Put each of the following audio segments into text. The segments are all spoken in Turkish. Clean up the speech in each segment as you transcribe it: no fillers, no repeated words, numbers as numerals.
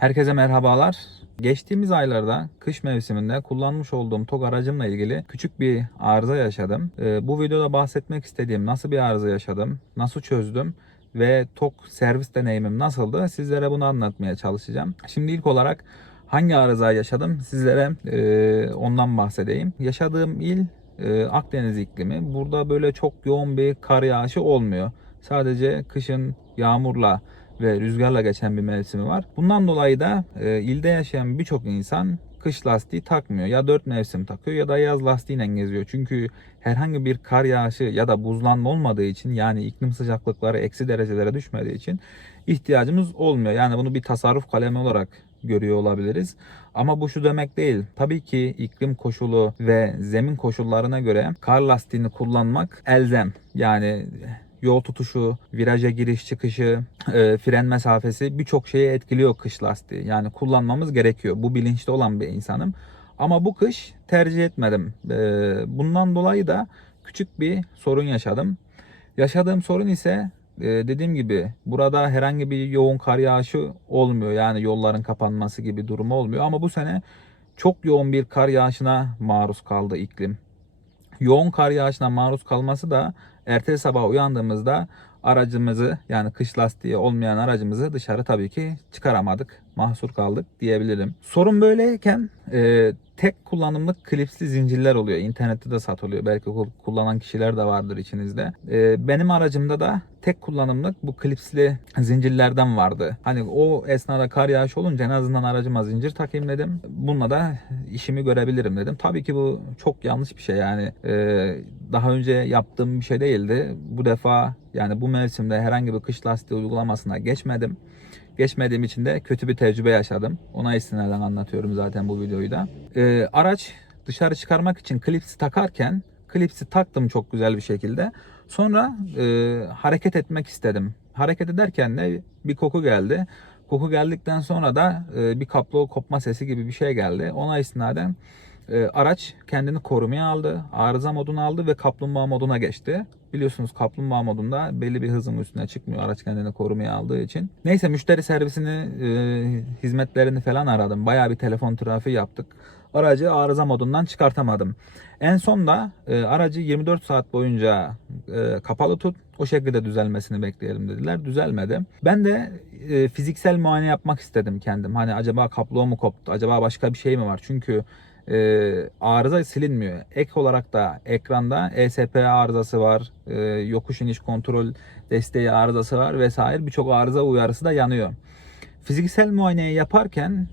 Herkese merhabalar. Geçtiğimiz aylarda kış mevsiminde kullanmış olduğum TOG aracımla ilgili küçük bir arıza yaşadım. Bu videoda bahsetmek istediğim nasıl bir arıza yaşadım, nasıl çözdüm ve TOG servis deneyimim nasıldı sizlere bunu anlatmaya çalışacağım. Şimdi ilk olarak hangi arızayı yaşadım sizlere ondan bahsedeyim. Yaşadığım il Akdeniz iklimi. Burada böyle çok yoğun bir kar yağışı olmuyor. Sadece kışın yağmurla ve rüzgarla geçen bir mevsimi var. Bundan dolayı da ilde yaşayan birçok insan kış lastiği takmıyor. Ya 4 mevsim takıyor ya da yaz lastiğiyle geziyor. Çünkü herhangi bir kar yağışı ya da buzlanma olmadığı için, yani iklim sıcaklıkları eksi derecelere düşmediği için ihtiyacımız olmuyor. Yani bunu bir tasarruf kalemi olarak görüyor olabiliriz. Ama bu şu demek değil. Tabii ki iklim koşulu ve zemin koşullarına göre kar lastiğini kullanmak elzem. Yani yol tutuşu, viraja giriş çıkışı, fren mesafesi birçok şeyi etkiliyor kış lastiği. Yani kullanmamız gerekiyor. Bu bilinçli olan bir insanım. Ama bu kış tercih etmedim. Bundan dolayı da küçük bir sorun yaşadım. Yaşadığım sorun ise dediğim gibi burada herhangi bir yoğun kar yağışı olmuyor. Yani yolların kapanması gibi durumu olmuyor. Ama bu sene çok yoğun bir kar yağışına maruz kaldı iklim. Yoğun kar yağışına maruz kalması da ertesi sabah uyandığımızda aracımızı, yani kış lastiği olmayan aracımızı dışarı tabii ki çıkaramadık. Mahsur kaldık diyebilirim. Sorun böyleyken tek kullanımlık klipsli zincirler oluyor. İnternette de satılıyor. Belki kullanan kişiler de vardır içinizde. Benim aracımda da tek kullanımlık bu klipsli zincirlerden vardı. Hani o esnada kar yağışı olunca en azından aracıma zincir takayım dedim. Bununla da işimi görebilirim dedim. Tabii ki bu çok yanlış bir şey. Yani daha önce yaptığım bir şey değildi. Bu defa, yani bu mevsimde herhangi bir kış lastiği uygulamasına geçmedim. Geçmediğim için de kötü bir tecrübe yaşadım. Ona istinaden anlatıyorum zaten bu videoyu da. Araç dışarı çıkarmak için klipsi takarken klipsi taktım çok güzel bir şekilde. Sonra hareket etmek istedim. Hareket ederken de bir koku geldi. Koku geldikten sonra da bir kablo kopma sesi gibi bir şey geldi. Ona istinaden araç kendini korumaya aldı. Arıza modunu aldı ve kaplumbağa moduna geçti. Biliyorsunuz kaplumbağa modunda belli bir hızın üstüne çıkmıyor araç kendini korumaya aldığı için. Neyse, müşteri servisini, hizmetlerini falan aradım. Bayağı bir telefon trafiği yaptık. Aracı arıza modundan çıkartamadım. En son da aracı 24 saat boyunca kapalı tut, o şekilde düzelmesini bekleyelim dediler. Düzelmedi. Ben de fiziksel muayene yapmak istedim kendim. Hani acaba kablo mu koptu? Acaba başka bir şey mi var? Çünkü arıza silinmiyor. Ek olarak da ekranda ESP arızası var, yokuş iniş kontrol desteği arızası var vesaire, birçok arıza uyarısı da yanıyor. Fiziksel muayeneyi yaparken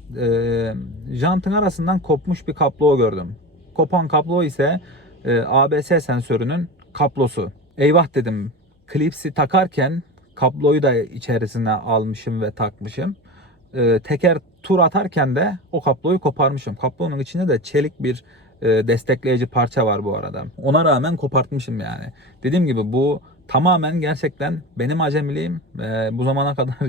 jantın arasından kopmuş bir kablo gördüm. Kopan kablo ise ABS sensörünün kablosu. Eyvah dedim. Klipsi takarken kabloyu da içerisine almışım ve takmışım. Teker tur atarken de o kabloyu koparmışım. Kablonun içinde de çelik bir destekleyici parça var bu arada. Ona rağmen kopartmışım yani. Dediğim gibi bu tamamen gerçekten benim acemiliğim. Bu zamana kadar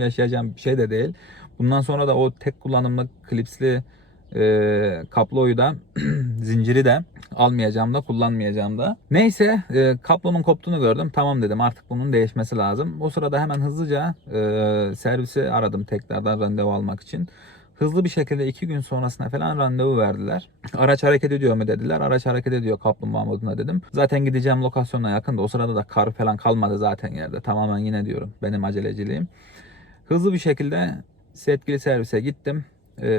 yaşayacağım bir şey de değil. Bundan sonra da o tek kullanımlık klipsli kabloyu da zinciri de almayacağım da kullanmayacağım da. Neyse, kablonun koptuğunu gördüm. Tamam dedim, artık bunun değişmesi lazım. O sırada hemen hızlıca servisi aradım tekrardan randevu almak için. Hızlı bir şekilde 2 gün sonrasına falan randevu verdiler. Araç hareket ediyor mu dediler. Araç hareket ediyor kaplumbağa moduna dedim. Zaten gideceğim lokasyona yakındı. O sırada da kar falan kalmadı zaten yerde. Tamamen yine diyorum benim aceleciliğim. Hızlı bir şekilde yetkili servise gittim.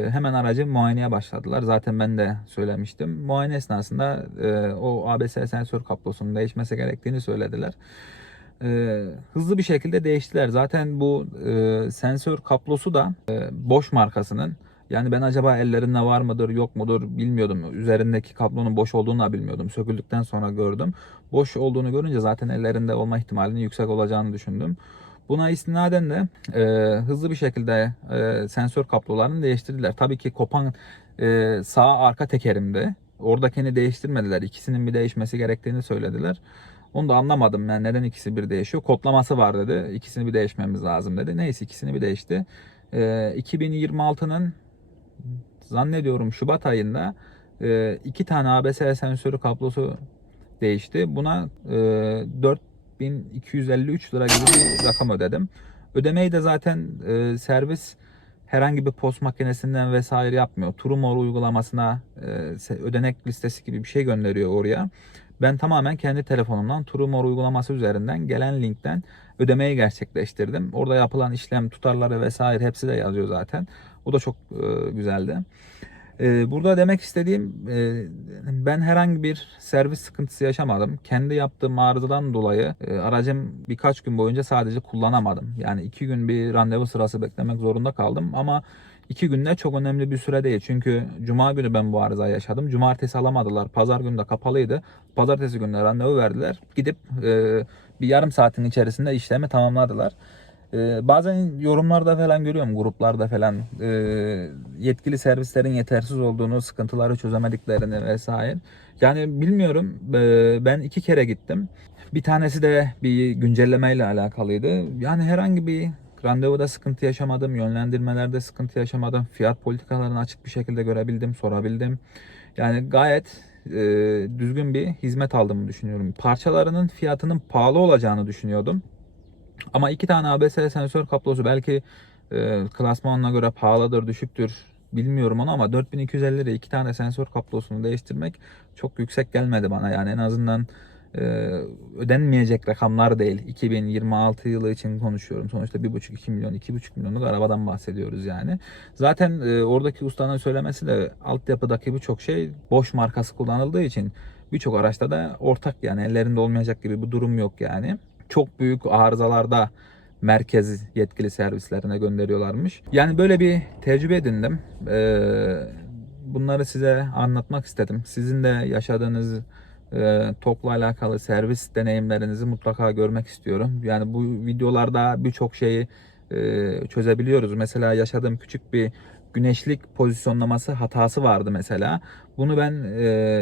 Hemen aracı muayeneye başladılar. Zaten ben de söylemiştim. Muayene esnasında o ABS sensör kablosunun değişmesi gerektiğini söylediler. Hızlı bir şekilde değiştiler. Zaten bu sensör kablosu da Bosch markasının. Yani ben acaba ellerinde var mıdır yok mudur bilmiyordum. Üzerindeki kablonun boş olduğunu da bilmiyordum. Söküldükten sonra gördüm. Boş olduğunu görünce zaten ellerinde olma ihtimalinin yüksek olacağını düşündüm. Buna istinaden de hızlı bir şekilde sensör kablolarını değiştirdiler. Tabii ki kopan sağ arka tekerimdi. Oradakini değiştirmediler. İkisinin bir değişmesi gerektiğini söylediler. Onu da anlamadım, yani neden ikisi bir değişiyor. Kodlaması var dedi. İkisini bir değişmemiz lazım dedi. Neyse, ikisini bir değişti. 2026'nın zannediyorum Şubat ayında 2 tane ABS sensörü kablosu değişti. Buna 4253 lira gibi bir rakam ödedim. Ödemeyi de zaten servis herhangi bir post makinesinden vesaire yapmıyor. Trumor uygulamasına ödenek listesi gibi bir şey gönderiyor oraya. Ben tamamen kendi telefonumdan Trumor uygulaması üzerinden gelen linkten ödemeyi gerçekleştirdim. Orada yapılan işlem tutarları vesaire hepsi de yazıyor zaten. O da çok güzeldi. Burada demek istediğim, ben herhangi bir servis sıkıntısı yaşamadım. Kendi yaptığım arızadan dolayı aracım birkaç gün boyunca sadece kullanamadım. Yani 2 gün bir randevu sırası beklemek zorunda kaldım ama 2 günde çok önemli bir süre değil. Çünkü Cuma günü ben bu arızayı yaşadım. Cumartesi alamadılar. Pazar günü de kapalıydı. Pazartesi günü randevu verdiler. Gidip bir yarım saatin içerisinde işlemi tamamladılar. Bazen yorumlarda falan görüyorum, gruplarda falan, yetkili servislerin yetersiz olduğunu, sıkıntıları çözemediklerini vesaire. Yani bilmiyorum, ben 2 kere gittim. Bir tanesi de bir güncellemeyle alakalıydı. Yani herhangi bir randevuda sıkıntı yaşamadım, yönlendirmelerde sıkıntı yaşamadım. Fiyat politikalarını açık bir şekilde görebildim, sorabildim. Yani gayet düzgün bir hizmet aldığımı düşünüyorum. Parçalarının fiyatının pahalı olacağını düşünüyordum. Ama 2 tane ABS sensör kablosu belki klasmanına göre pahalıdır, düşüktür. Bilmiyorum onu ama 4250 liraya 2 tane sensör kablosunu değiştirmek çok yüksek gelmedi bana. Yani en azından e, ödenmeyecek rakamlar değil. 2026 yılı için konuşuyorum. Sonuçta 1,5-2 milyon, 2,5 milyonluk arabadan bahsediyoruz yani. Zaten oradaki ustanın söylemesi de altyapıdaki birçok şey Bosch markası kullanıldığı için birçok araçta da ortak, yani ellerinde olmayacak gibi bir durum yok yani. Çok büyük arızalarda merkez yetkili servislerine gönderiyorlarmış. Yani böyle bir tecrübe edindim. Bunları size anlatmak istedim. Sizin de yaşadığınız TOG'la alakalı servis deneyimlerinizi mutlaka görmek istiyorum. Yani bu videolarda birçok şeyi çözebiliyoruz. Mesela yaşadığım küçük bir güneşlik pozisyonlaması hatası vardı mesela. Bunu ben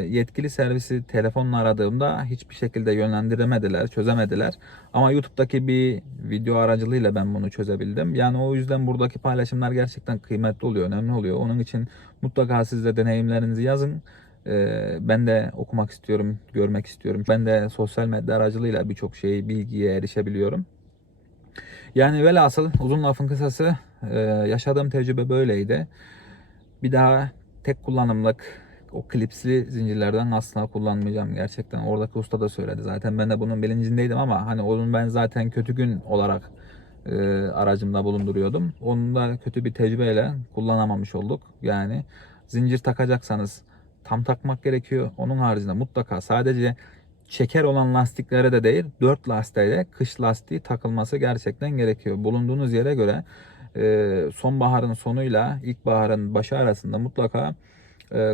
yetkili servisi telefonla aradığımda hiçbir şekilde yönlendiremediler, çözemediler. Ama YouTube'daki bir video aracılığıyla ben bunu çözebildim. Yani o yüzden buradaki paylaşımlar gerçekten kıymetli oluyor, önemli oluyor. Onun için mutlaka siz de deneyimlerinizi yazın. Ben de okumak istiyorum, görmek istiyorum. Ben de sosyal medya aracılığıyla birçok şeyi, bilgiye erişebiliyorum. Yani velhasıl uzun lafın kısası, yaşadığım tecrübe böyleydi. Bir daha tek kullanımlık o klipsli zincirlerden asla kullanmayacağım gerçekten. Oradaki usta da söyledi zaten. Ben de bunun bilincindeydim ama hani onun ben zaten kötü gün olarak aracımda bulunduruyordum. Onun da kötü bir tecrübeyle kullanamamış olduk. Yani zincir takacaksanız tam takmak gerekiyor. Onun haricinde mutlaka sadece çeker olan lastiklere de değil, 4 lastiğe de kış lastiği takılması gerçekten gerekiyor. Bulunduğunuz yere göre sonbaharın sonuyla ilkbaharın başı arasında mutlaka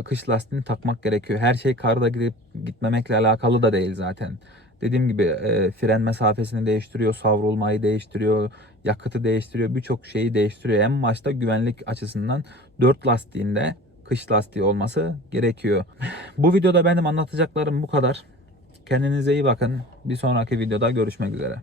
kış lastiğini takmak gerekiyor. Her şey karda gidip gitmemekle alakalı da değil zaten. Dediğim gibi fren mesafesini değiştiriyor, savrulmayı değiştiriyor, yakıtı değiştiriyor, birçok şeyi değiştiriyor. En başta güvenlik açısından 4 lastiğinde kış lastiği olması gerekiyor. Bu videoda benim anlatacaklarım bu kadar. Kendinize iyi bakın. Bir sonraki videoda görüşmek üzere.